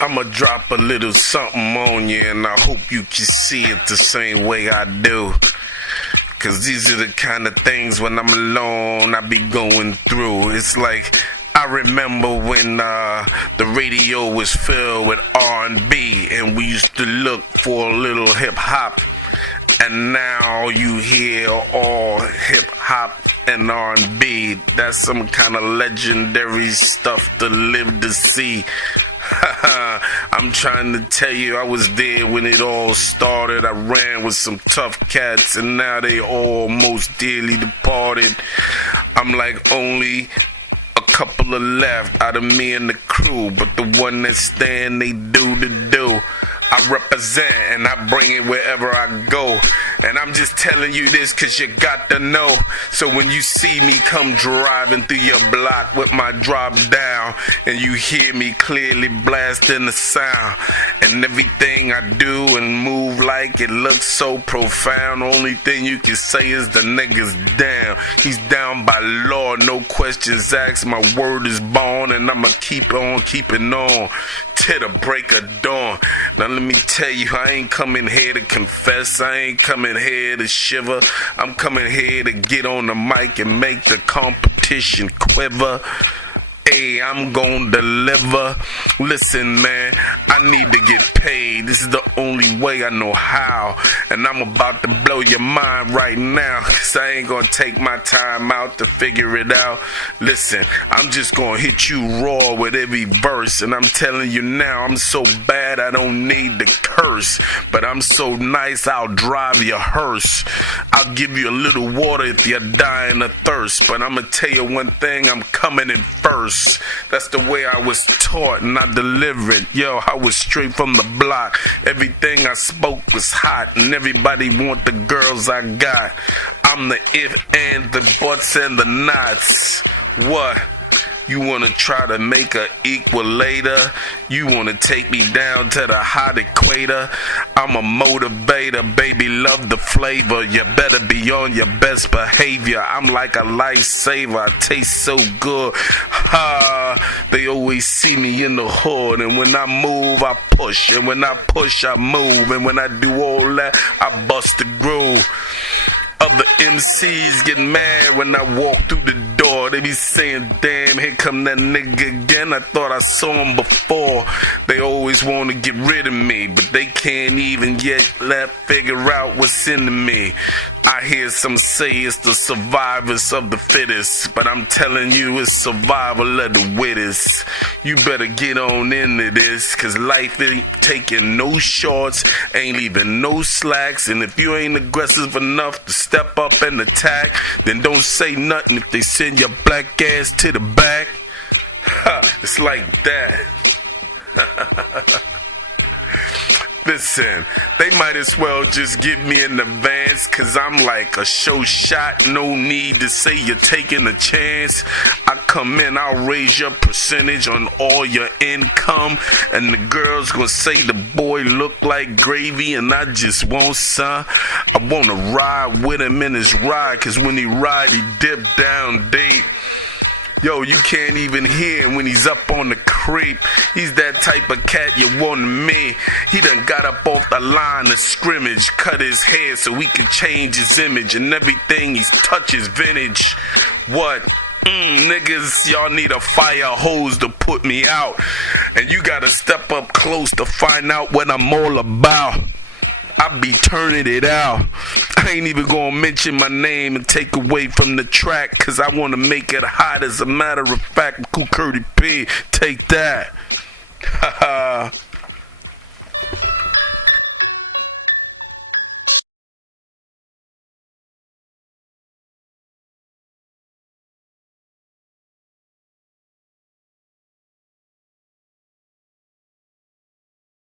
I'ma drop a little something on you, and I hope you can see it the same way I do. Cause these are the kind of things when I'm alone I be going through. It's like I remember when the radio was filled with R&B and we used to look for a little hip hop. And now you hear all hip hop and R&B. That's some kind of legendary stuff to live to see. I'm trying to tell you, I was there when it all started. I ran with some tough cats, and now they all most dearly departed. I'm like only a couple of left out of me and the crew, but the one that stand, they do the do. I represent and I bring it wherever I go. And I'm just telling you this cause you got to know. So when you see me come driving through your block with my drop down, and you hear me clearly blasting the sound, and everything I do and move like it looks so profound, only thing you can say is the nigga's down. He's down by law, no questions asked. My word is born and I'ma keep on keeping on till the break of dawn. Now let me tell you, I ain't coming here to confess, I ain't coming here to shiver. I'm coming here to get on the mic and make the competition quiver. Hey, I'm gon' deliver. Listen, man, I need to get paid. This is the only way I know how. And I'm about to blow your mind right now, cause I ain't gonna take my time out to figure it out. Listen, I'm just gonna hit you raw with every verse. And I'm telling you now, I'm so bad I don't need to curse. But I'm so nice, I'll drive your hearse. I'll give you a little water if you're dying of thirst. But I'm gonna tell you one thing, I'm coming in first. That's the way I was taught and I delivered. Yo, I was straight from the block. Everything I spoke was hot and everybody want the girls I got. I'm the if and the buts and the knots. What? You wanna try to make a equalator? You wanna take me down to the hot equator? I'm a motivator, baby, love the flavor. You better be on your best behavior. I'm like a lifesaver, I taste so good. Ha, they always see me in the hood. And when I move, I push. And when I push, I move. And when I do all that, I bust the groove. Other MCs get mad when I walk through the door. They be saying, damn, here come that nigga again. I thought I saw him before. They always want to get rid of me, but they can't even yet figure out what's in me. I hear some say it's the survivors of the fittest, but I'm telling you it's survival of the wittest. You better get on into this, cause life ain't taking no shorts, ain't leaving no slacks. And if you ain't aggressive enough to step up and attack, then don't say nothing if they send your black ass to the back. It's like that. Listen, they might as well just give me an advance, cause I'm like a show shot. No need to say you're taking a chance. I come in, I'll raise your percentage on all your income, and the girls gonna say the boy look like gravy, and I just want some. I wanna ride with him in his ride, cause when he ride, he dip down deep. Yo, you can't even hear him when he's up on the creep. He's that type of cat you want me. He done got up off the line of scrimmage, cut his hair so he could change his image, and everything he's touch is vintage. What? Niggas, y'all need a fire hose to put me out. And you gotta step up close to find out what I'm all about. I be turning it out. I ain't even gonna mention my name and take away from the track, cause I wanna make it hot. As a matter of fact, Cool Curdy P, take that. Haha.